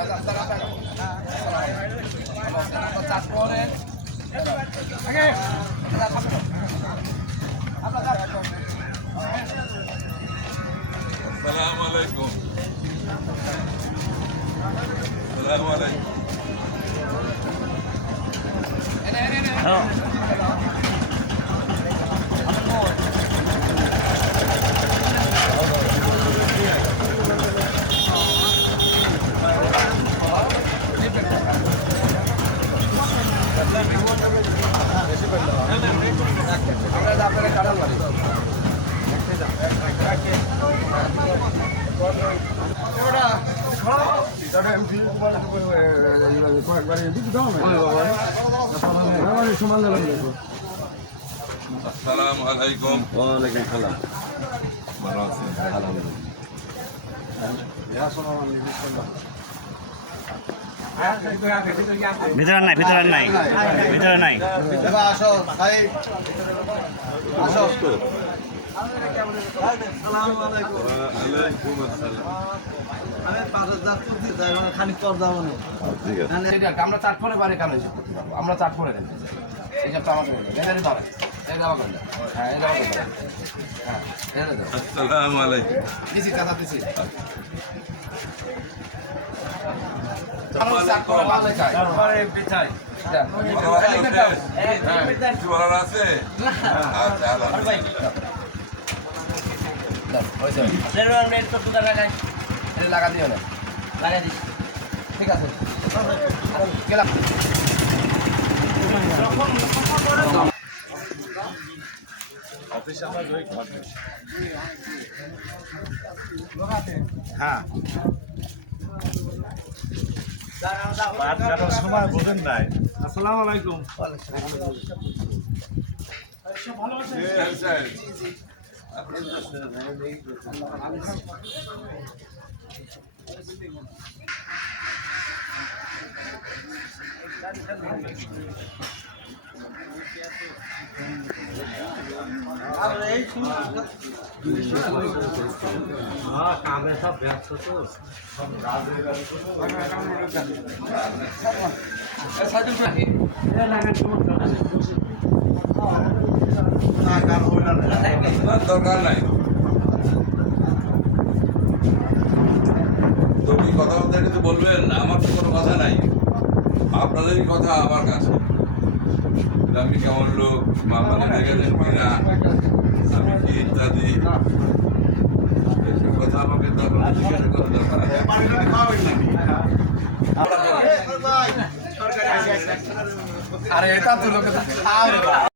Assalamualaikum. Assalamualaikum. Assalamualaikum. Waalaikumsalam. ভিতরে নাই ভিতরে নাই ভিতরে নাই আসো ভাই আসো আমরা চাট করে বাড়ি কালো আমরা চাট করে দেন এই সব আমাকে এখানে ধরে এই দাবা করলে হ্যাঁ এই দাবা করলে হ্যাঁ Assalamualaikum. দিছি কথা দিছি আমরা চাট করে ভালো চাই তারপরে এমপি চাই Jualan আছে? আর ভাই হয়েছে লাগা দিও না লাগাই দিস ঠিক আছে গেলাম হ্যাঁ সময় বোঝেন নাই। আসসালামু আলাইকুম। কামে সব ব্যস্ত তো দরকার নাই তো কি কথা বলতে কিন্তু বলবেন আমার তো কোনো কথা নাই আপনাদেরই কথা আমার কাছে আমি কেমন লোক মামাকে দেখেছেন কিনা আমি কি ইত্যাদি এসব কথা আমাকে দরকার জিজ্ঞাসা করার দরকার আছে আরে এটা তো লোকে